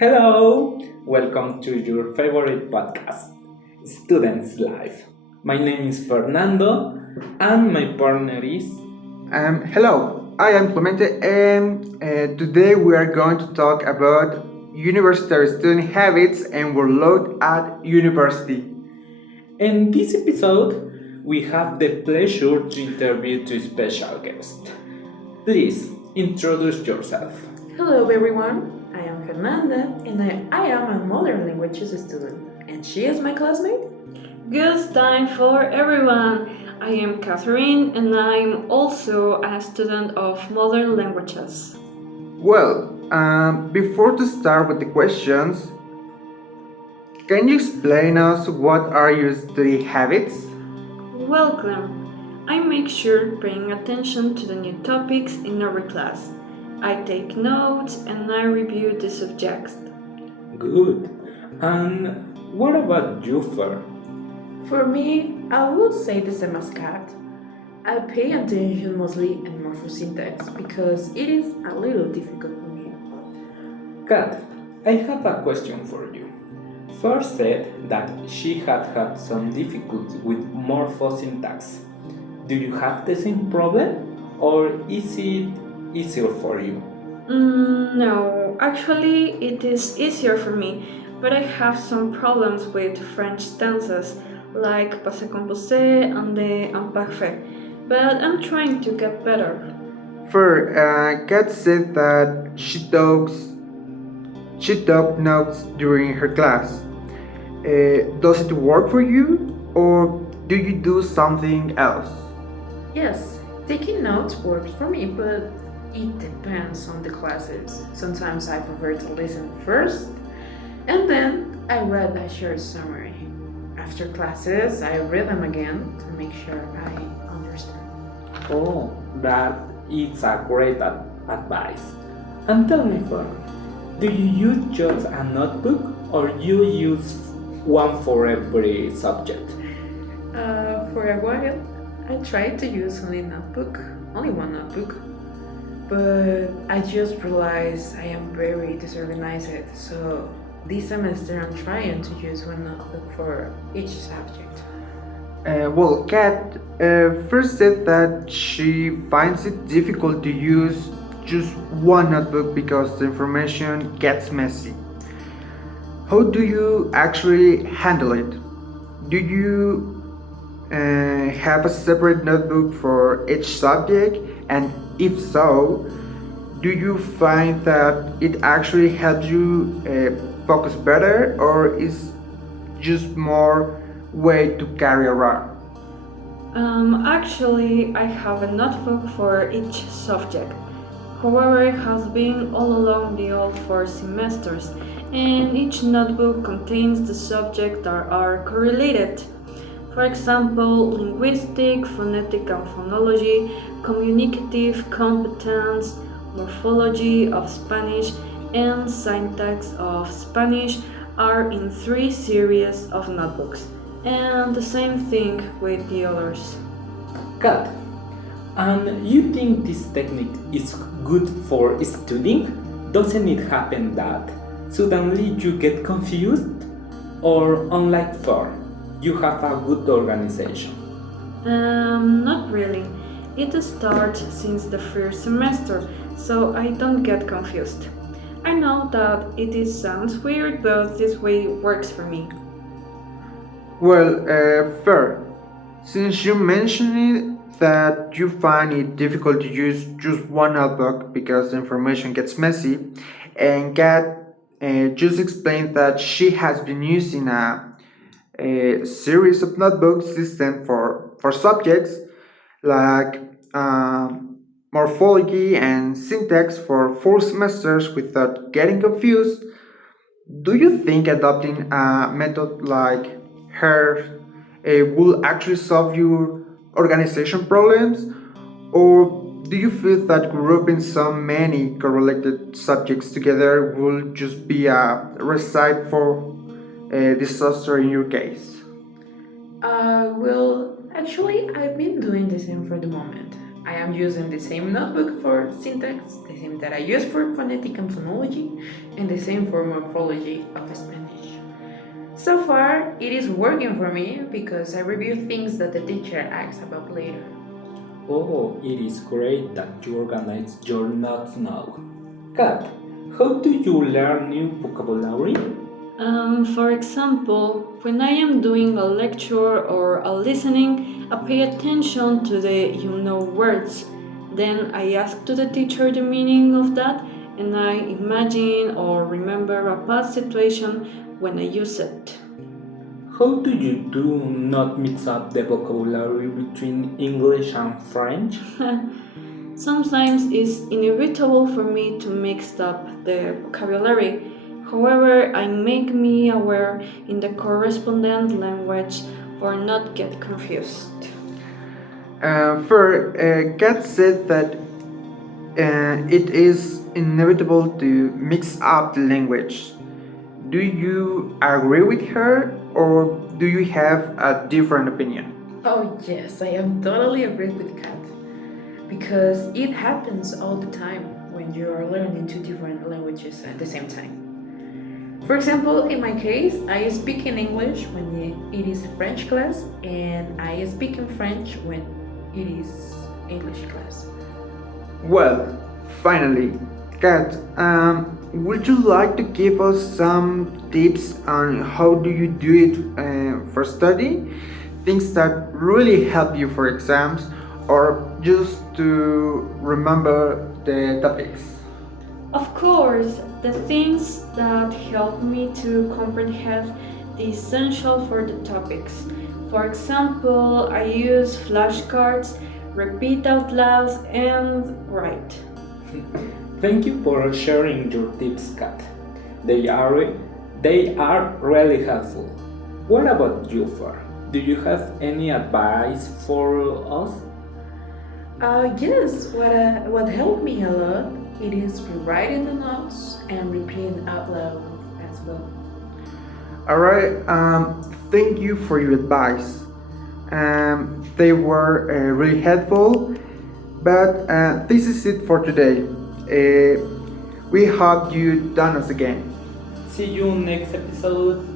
Hello! Welcome to your favorite podcast, Students Life. My name is Fernando and my partner is. Hello, I am Clemente, and today we are going to talk about university student habits and workload at university. In this episode, we have the pleasure to interview two special guests. Please introduce yourself. Hello everyone, I am Fernanda and I am a modern languages student and she is my classmate. Good time for everyone. I am Catherine and I'm also a student of modern languages. Well, before to start with the questions, can you explain us what are your study habits? Welcome. I make sure paying attention to the new topics in every class. I take notes and I review the subjects. Good. And what about you, Fer? For me, I will say the same as Kat. I pay attention mostly in morphosyntax because it is a little difficult for me. Kat, I have a question for you. First said that she had some difficulty with morphosyntax. Do you have the same problem or is it easier for you? No, actually, it is easier for me, but I have some problems with French tenses like passé composé and the imparfait, but I'm trying to get better. Kat said that she took notes during her class. Does it work for you, or do you do something else? Yes, taking notes works for me, but it depends on the classes. Sometimes I prefer to listen first and then I read a short summary. After classes, I read them again to make sure I understand. Oh, that is a great advice. And tell me, Fern, do you use just a notebook or you use one for every subject? For a while, I tried to use only one notebook, but I just realized I am very disorganized. So this semester, I'm trying to use one notebook for each subject. Kat first said that she finds it difficult to use just one notebook because the information gets messy. How do you actually handle it? Do you have a separate notebook for each subject? And if so, do you find that it actually helps you focus better, or is just more weight to carry around? Actually, I have a notebook for each subject. However, it has been all along the all 4 semesters, and each notebook contains the subjects that are correlated. For example, linguistic, phonetic and phonology, communicative competence, morphology of Spanish, and syntax of Spanish are in 3 series of notebooks, and the same thing with the others. Kat, and you think this technique is good for studying? Doesn't it happen that suddenly you get confused? Or unlike Fern, you have a good organization? Not really. It starts since the first semester, so I don't get confused. I know that sounds weird, but this way works for me. Well, fair. Since you mentioned it that you find it difficult to use just one notebook because the information gets messy, and Kat just explained that she has been using a series of notebook system for subjects like morphology and syntax for 4 semesters without getting confused. Do you think adopting a method like hers will actually solve your organization problems? Or do you feel that grouping so many correlated subjects together will just be a recipe for a disaster in your case? Actually, I've been doing the same for the moment. I am using the same notebook for syntax, the same that I use for phonetic and phonology, and the same for morphology of Spanish. So far, it is working for me because I review things that the teacher asks about later. Oh, it is great that you organize your notes now. Kat, how do you learn new vocabulary? For example, when I am doing a lecture or a listening, I pay attention to the words. Then I ask to the teacher the meaning of that and I imagine or remember a past situation when I use it. How do you do not mix up the vocabulary between English and French? Sometimes it's inevitable for me to mix up the vocabulary. However, I make me aware in the correspondent language for not get confused. Kat said that it is inevitable to mix up the language. Do you agree with her or do you have a different opinion? Oh, yes, I am totally agree with Kat. Because it happens all the time when you are learning two different languages at the same time. For example, in my case, I speak in English when it is a French class, and I speak in French when it is English class. Well, finally, Kat, would you like to give us some tips on how do you do it for study? Things that really help you for exams or just to remember the topics? Of course, the things that help me to comprehend the essential for the topics. For example, I use flashcards, repeat out loud, and write. Thank you for sharing your tips, Kat. They are really helpful. What about you, Far? Do you have any advice for us? Yes, what helped me a lot it is rewriting the notes and repeating out loud as well. Alright, thank you for your advice. They were really helpful, but this is it for today. We hope you join us again. See you next episode.